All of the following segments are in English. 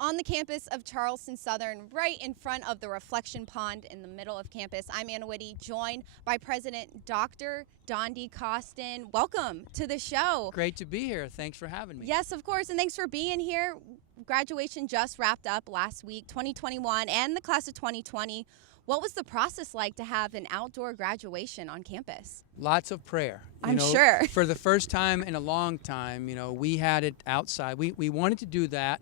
On the campus of Charleston Southern, right in front of the reflection pond in the middle of campus, I'm Anna Witte, joined by President Dr. Dondi Costin. Welcome to the show. Great to be here. Thanks for having me. Yes, of course, and thanks for being here. Graduation just wrapped up last week, 2021, and the class of 2020. What was the process like to have an outdoor graduation on campus? Lots of prayer. I'm sure. For the first time in a long time, we had it outside. We wanted to do that.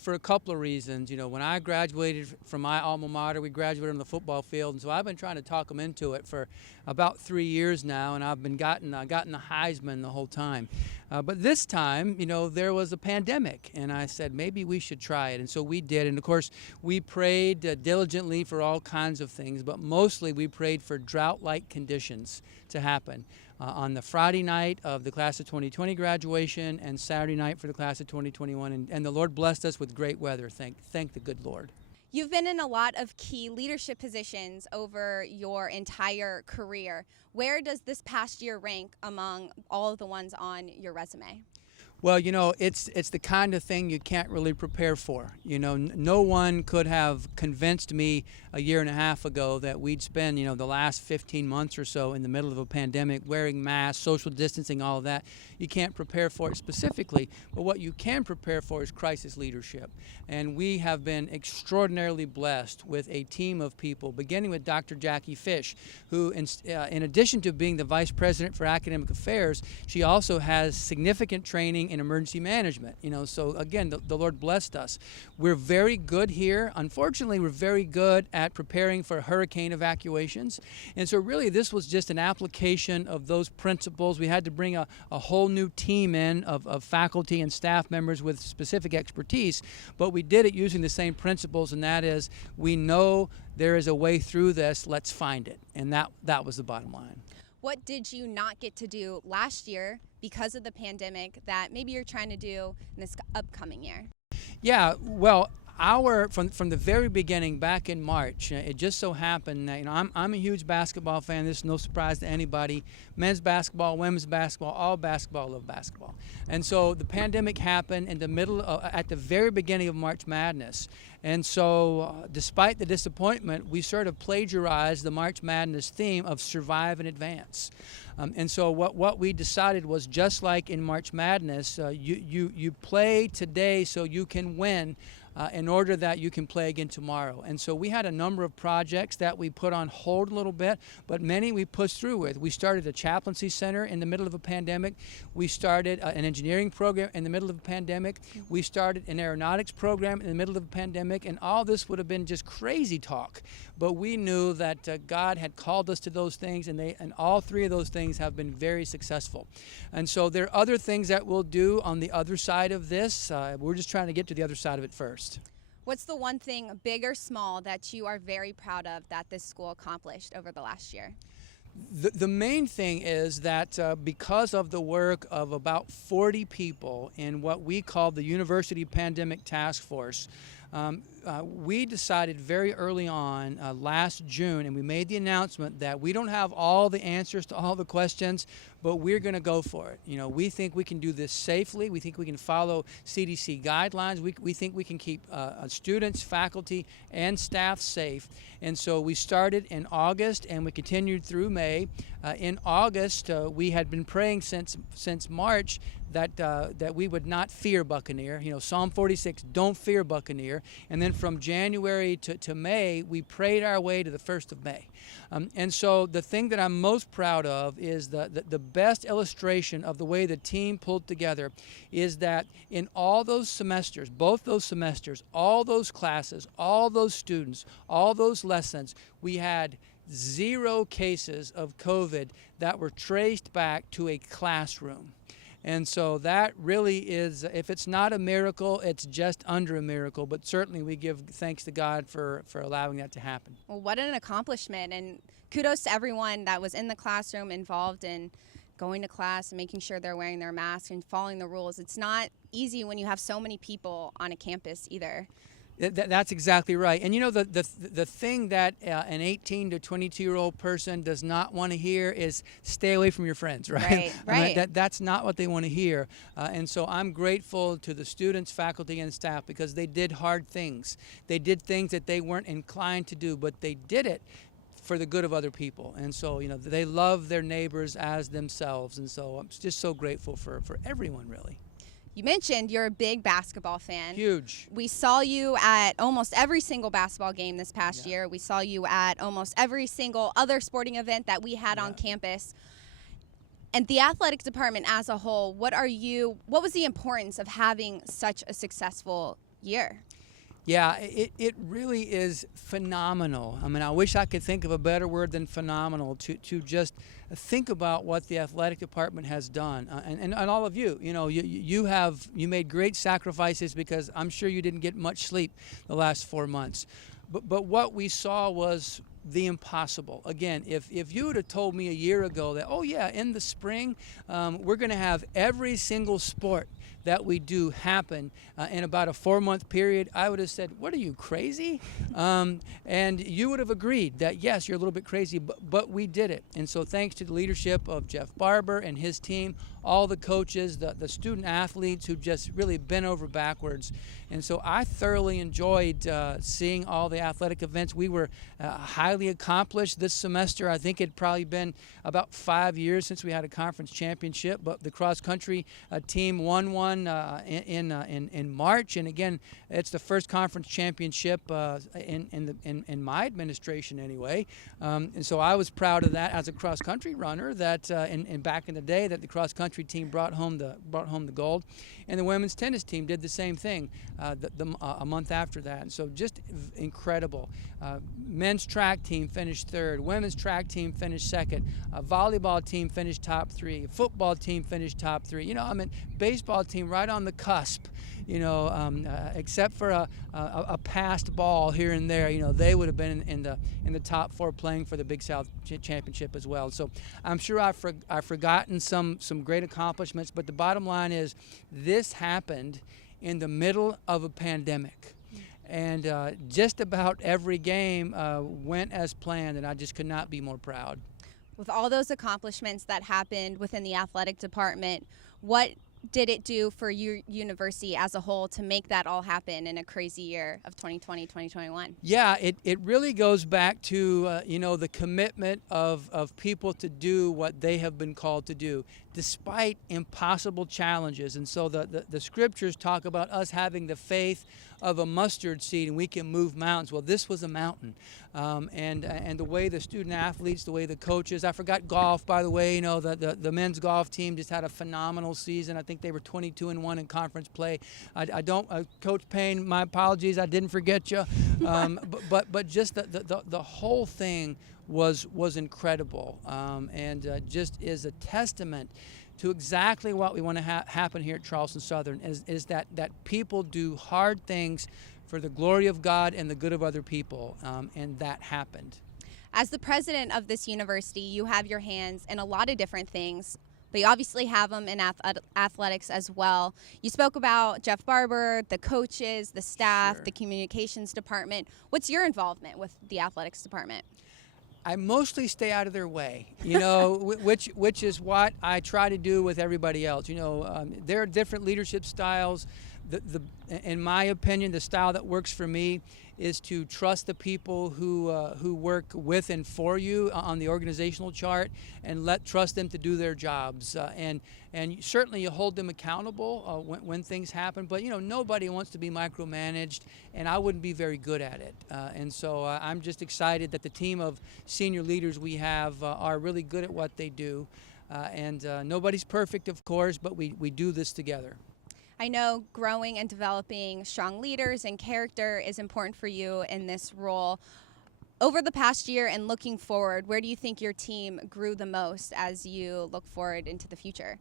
For a couple of reasons. When I graduated from my alma mater, we graduated on the football field, and so I've been trying to talk them into it for about 3 years now, and I've been gotten the Heisman the whole time. But this time, there was a pandemic, and I said maybe we should try it, and so we did. And of course, we prayed diligently for all kinds of things, but mostly we prayed for drought-like conditions to happen. On the Friday night of the class of 2020 graduation and Saturday night for the class of 2021. And the Lord blessed us with great weather. Thank the good Lord. You've been in a lot of key leadership positions over your entire career. Where does this past year rank among all of the ones on your resume? Well, it's the kind of thing you can't really prepare for. No one could have convinced me a year and a half ago that we'd spend, the last 15 months or so in the middle of a pandemic, wearing masks, social distancing, all of that. You can't prepare for it specifically, but what you can prepare for is crisis leadership. And we have been extraordinarily blessed with a team of people, beginning with Dr. Jackie Fish, who, in addition to being the Vice President for Academic Affairs, she also has significant training in emergency management. So again, the Lord blessed us. We're very good here. Unfortunately, we're very good at preparing for hurricane evacuations. And so really this was just an application of those principles. We had to bring a whole new team in of faculty and staff members with specific expertise, but we did it using the same principles, and that is, we know there is a way through this, let's find it. And that was the bottom line. What did you not get to do last year because of the pandemic that maybe you're trying to do in this upcoming year? Yeah, well, from the very beginning, back in March, it just so happened that I'm a huge basketball fan. This is no surprise to anybody. Men's basketball, women's basketball, all basketball, love basketball. And so the pandemic happened in the at the very beginning of March Madness. And so despite the disappointment, we sort of plagiarized the March Madness theme of survive and advance. And so what we decided was, just like in March Madness, you play today so you can win, in order that you can play again tomorrow. And so we had a number of projects that we put on hold a little bit, but many we pushed through with. We started a chaplaincy center in the middle of a pandemic. We started an engineering program in the middle of a pandemic. We started an aeronautics program in the middle of a pandemic, and all this would have been just crazy talk. But we knew that God had called us to those things, and all three of those things have been very successful. And so there are other things that we'll do on the other side of this. We're just trying to get to the other side of it first. What's the one thing, big or small, that you are very proud of that this school accomplished over the last year? The main thing is that because of the work of about 40 people in what we call the University Pandemic Task Force, we decided very early on last June, and we made the announcement that we don't have all the answers to all the questions, but we're going to go for it. We think we can do this safely. We think we can follow CDC guidelines. We think we can keep students, faculty, and staff safe. And so we started in August, and we continued through May. In August, we had been praying since March that we would not fear Buccaneer. Psalm 46, don't fear Buccaneer. And then from January to May, we prayed our way to the 1st of May. And so the thing that I'm most proud of is the best illustration of the way the team pulled together is that in all those semesters, both those semesters, all those classes, all those students, all those lessons, we had 0 cases of COVID that were traced back to a classroom. And so that really is, if it's not a miracle, it's just under a miracle. But certainly we give thanks to God for allowing that to happen. Well, what an accomplishment. And kudos to everyone that was in the classroom involved in going to class and making sure they're wearing their mask and following the rules. It's not easy when you have so many people on a campus either. That's exactly right. And the thing that an 18 to 22-year-old person does not want to hear is stay away from your friends, right? Right. That's not what they want to hear. And so I'm grateful to the students, faculty, and staff because they did hard things. They did things that they weren't inclined to do, but they did it for the good of other people. And so, they love their neighbors as themselves. And so I'm just so grateful for everyone, really. You mentioned you're a big basketball fan. Huge. We saw you at almost every single basketball game this past year. We saw you at almost every single other sporting event that we had on campus. And the athletic department as a whole, what was the importance of having such a successful year? Yeah, it really is phenomenal. I mean, I wish I could think of a better word than phenomenal to just think about what the athletic department has done. And all of you, you made great sacrifices because I'm sure you didn't get much sleep the last 4 months. But what we saw was the impossible. Again, if you would have told me a year ago that, oh yeah, in the spring, we're going to have every single sport that we do happen in about a 4-month period, I would have said, what are you, crazy? And you would have agreed that, yes, you're a little bit crazy, but we did it. And so thanks to the leadership of Jeff Barber and his team, all the coaches, the student athletes who just really bent over backwards. And so I thoroughly enjoyed seeing all the athletic events. We were highly accomplished this semester. I think it'd probably been about 5 years since we had a conference championship, but the cross-country team won one in March, and again, it's the first conference championship in my administration anyway. And so I was proud of that as a cross-country runner. That in back in the day, that the cross-country team brought home the gold, and the women's tennis team did the same thing a month after that. And so just incredible. Men's track team finished third. Women's track team finished second. Volleyball team finished top 3. Football team finished top 3. Baseball team right on the cusp. Except for a passed ball here and there, they would have been in the top 4 playing for the Big South Championship as well. So I'm sure I've forgotten some great accomplishments, but the bottom line is this happened in the middle of a pandemic. And just about every game went as planned, and I just could not be more proud. With all those accomplishments that happened within the athletic department, what did it do for your university as a whole to make that all happen in a crazy year of 2020, 2021? Yeah, it really goes back to, the commitment of people to do what they have been called to do, despite impossible challenges. And so the scriptures talk about us having the faith of a mustard seed and we can move mountains. Well, this was a mountain. And the way the student athletes, the way the coaches, I forgot golf, by the way, the men's golf team just had a phenomenal season. I think they were 22-1 in conference play. I don't, Coach Payne, my apologies, I didn't forget you. But just the whole thing was incredible, and just is a testament to exactly what we want to happen here at Charleston Southern, is that people do hard things for the glory of God and the good of other people, and that happened. As the president of this university, you have your hands in a lot of different things, but you obviously have them in athletics as well. You spoke about Jeff Barber, the coaches, the staff, the communications department. What's your involvement with the athletics department? I mostly stay out of their way, which is what I try to do with everybody else. There are different leadership styles. In my opinion, the style that works for me is to trust the people who work with and for you on the organizational chart, and trust them to do their jobs. And certainly you hold them accountable when things happen. But nobody wants to be micromanaged, and I wouldn't be very good at it. And so I'm just excited that the team of senior leaders we have are really good at what they do. And nobody's perfect, of course, but we do this together. I know growing and developing strong leaders and character is important for you in this role. Over the past year and looking forward, where do you think your team grew the most as you look forward into the future?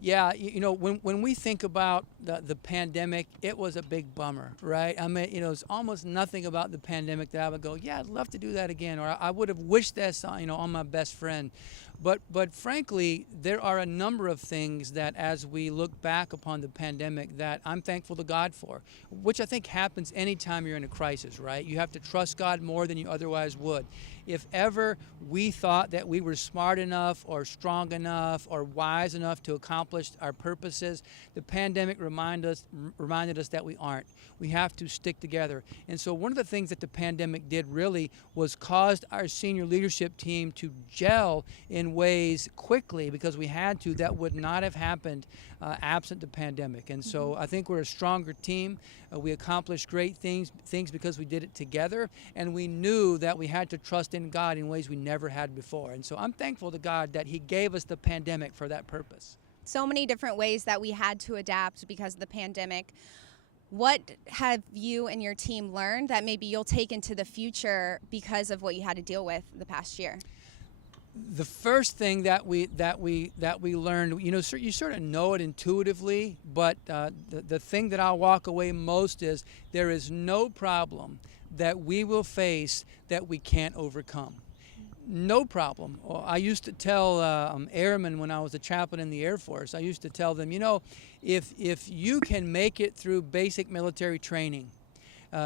Yeah, when we think about the pandemic, it was a big bummer, right? I mean, it's almost nothing about the pandemic that I would go, yeah, I'd love to do that again, or I would have wished this, on my best friend. But frankly, there are a number of things that, as we look back upon the pandemic, that I'm thankful to God for, which I think happens anytime you're in a crisis, right? You have to trust God more than you otherwise would. If ever we thought that we were smart enough or strong enough or wise enough to accomplish our purposes, the pandemic reminded us that we aren't. We have to stick together. And so one of the things that the pandemic did really was caused our senior leadership team to gel in ways quickly, because we had to, that would not have happened absent the pandemic. And so I think we're a stronger team. We accomplished great things because we did it together, and we knew that we had to trust in God in ways we never had before. And so I'm thankful to God that He gave us the pandemic for that purpose. So many different ways that we had to adapt because of the pandemic. What have you and your team learned that maybe you'll take into the future because of what you had to deal with the past year? The first thing that we learned, you sort of know it intuitively, but the thing that I'll walk away most is there is no problem that we will face that we can't overcome. No problem. I used to tell airmen when I was a chaplain in the Air Force, I used to tell them, if you can make it through basic military training,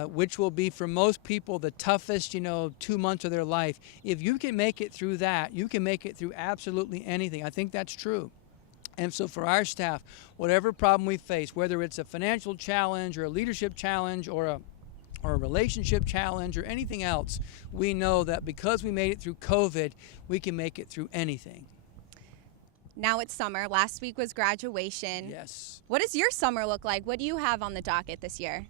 which will be for most people the toughest, 2 months of their life. If you can make it through that, you can make it through absolutely anything. I think that's true. And so for our staff, whatever problem we face, whether it's a financial challenge or a leadership challenge or a relationship challenge or anything else, we know that because we made it through COVID, we can make it through anything. Now it's summer. Last week was graduation. Yes. What does your summer look like? What do you have on the docket this year?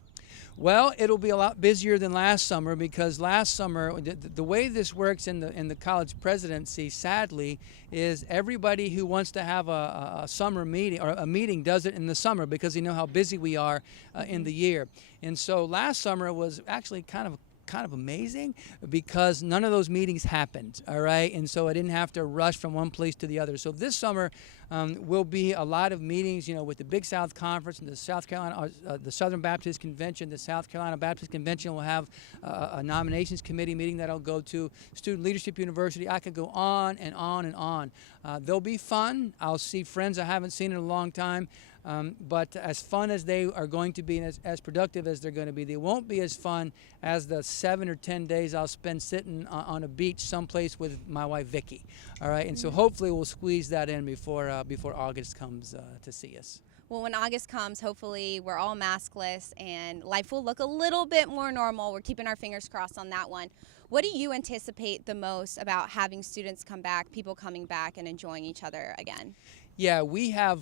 Well, it'll be a lot busier than last summer, because last summer, the way this works in the college presidency, sadly, is everybody who wants to have a summer meeting or a meeting does it in the summer, because they know how busy we are in the year. And so last summer was actually kind of amazing, because none of those meetings happened, all right? And so I didn't have to rush from one place to the other. So this summer will be a lot of meetings, with the Big South Conference and the South Carolina, the Southern Baptist Convention. The South Carolina Baptist Convention will have a nominations committee meeting that I'll go to. Student Leadership University. I could go on and on and on. They'll be fun. I'll see friends I haven't seen in a long time. But as fun as they are going to be and as productive as they're going to be, they won't be as fun as the 7 or 10 days I'll spend sitting on a beach someplace with my wife Vicki. All right, and so hopefully we'll squeeze that in before August comes to see us. Well, when August comes, hopefully we're all maskless and life will look a little bit more normal. We're keeping our fingers crossed on that one. What do you anticipate the most about having students come back, people coming back and enjoying each other again? Yeah, we have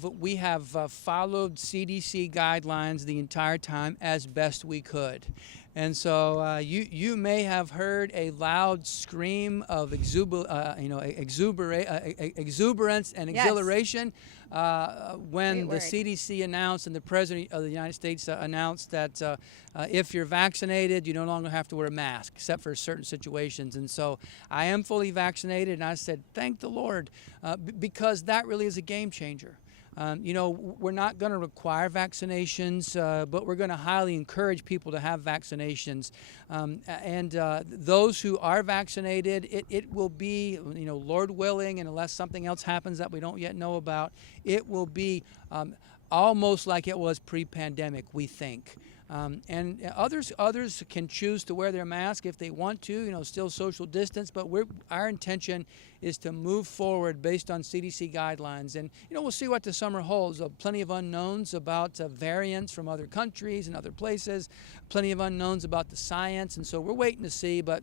followed CDC guidelines the entire time as best we could. And so you may have heard a loud scream of exuberance and exhilaration when the CDC announced and the President of the United States announced that if you're vaccinated, you no longer have to wear a mask, except for certain situations. And so I am fully vaccinated, and I said, thank the Lord, because that really is a game changer. We're not going to require vaccinations, but we're going to highly encourage people to have vaccinations. And those who are vaccinated, it will be, Lord willing, and unless something else happens that we don't yet know about, it will be almost like it was pre-pandemic, we think. And others can choose to wear their mask if they want to, still social distance, but our intention is to move forward based on CDC guidelines. And, we'll see what the summer holds. Plenty of unknowns about variants from other countries and other places, plenty of unknowns about the science, and so we're waiting to see, but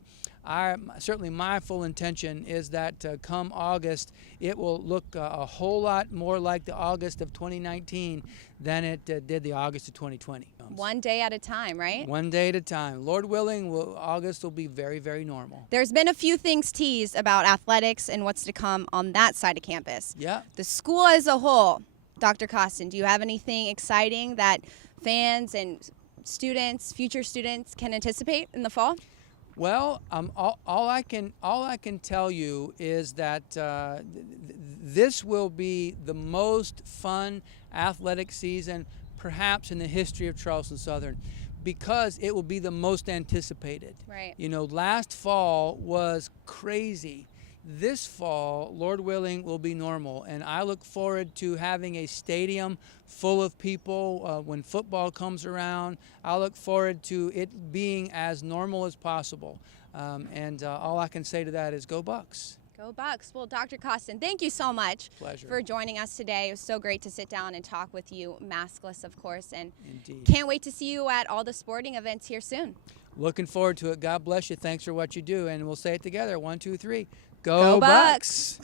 certainly my full intention is that come August, it will look a whole lot more like the August of 2019 than it did the August of 2020. One day at a time, right? One day at a time. Lord willing, August will be very, very normal. There's been a few things teased about athletics and what's to come on that side of campus. Yeah. The school as a whole, Dr. Costin, do you have anything exciting that fans and students, future students, can anticipate in the fall? Well, all I can tell you is that this will be the most fun athletic season perhaps in the history of Charleston Southern, because it will be the most anticipated. Right. You know, last fall was crazy. This fall, Lord willing, will be normal, and I look forward to having a stadium full of people when football comes around. I look forward to it being as normal as possible, and all I can say to that is go Bucks. Go Bucks. Well, Dr. Costin, thank you so much Pleasure. for joining us today. It was so great to sit down and talk with you, maskless, of course, and Indeed. can't wait to see you at all the sporting events here soon. Looking forward to it. God bless you. Thanks for what you do, and we'll say it together. 1, 2, 3. Go Bucks.